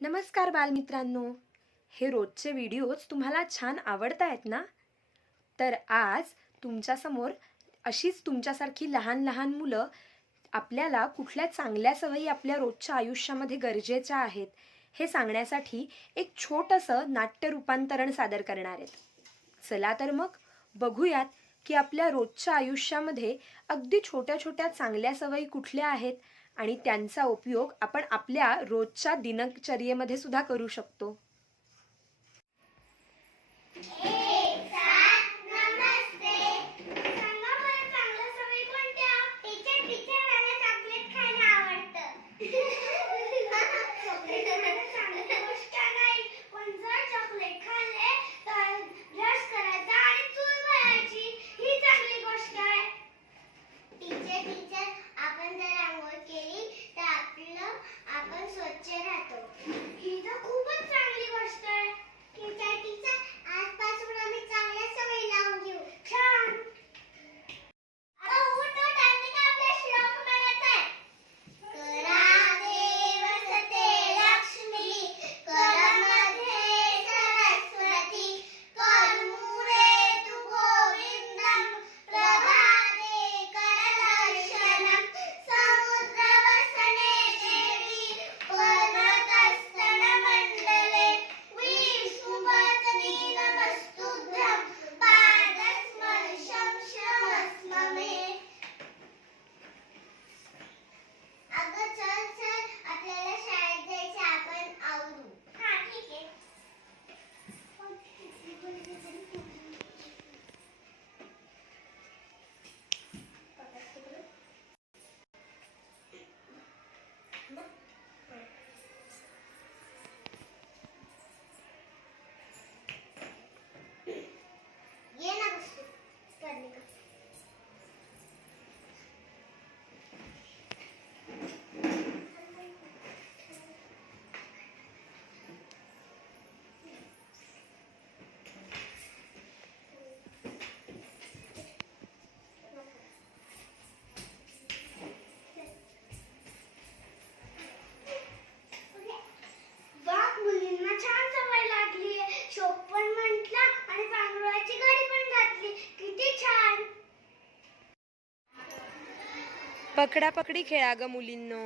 नमस्कार बालमित्रांनो, हे रोजचे व्हिडिओज तुम्हाला छान आवडतायत ना? तर आज तुमच्यासमोर अशीच तुमच्यासारखी लहान लहान मुलं आपल्याला कुठल्या चांगल्या सवयी आपल्या रोजच्या आयुष्यामध्ये गरजेच्या आहेत हे सांगण्यासाठी एक छोटंसं नाट्य रूपांतरण सादर करणार आहेत. चला तर मग बघूयात की आपल्या रोजच्या आयुष्यामध्ये अगदी छोट्या छोट्या चांगल्या सवयी कुठल्या आहेत आणि त्यांचा उपयोग आपण आपल्या रोजच्या दिनचर्येमध्ये सुद्धा करू शकतो. पकडापकडी खेळा ग मुलींनो.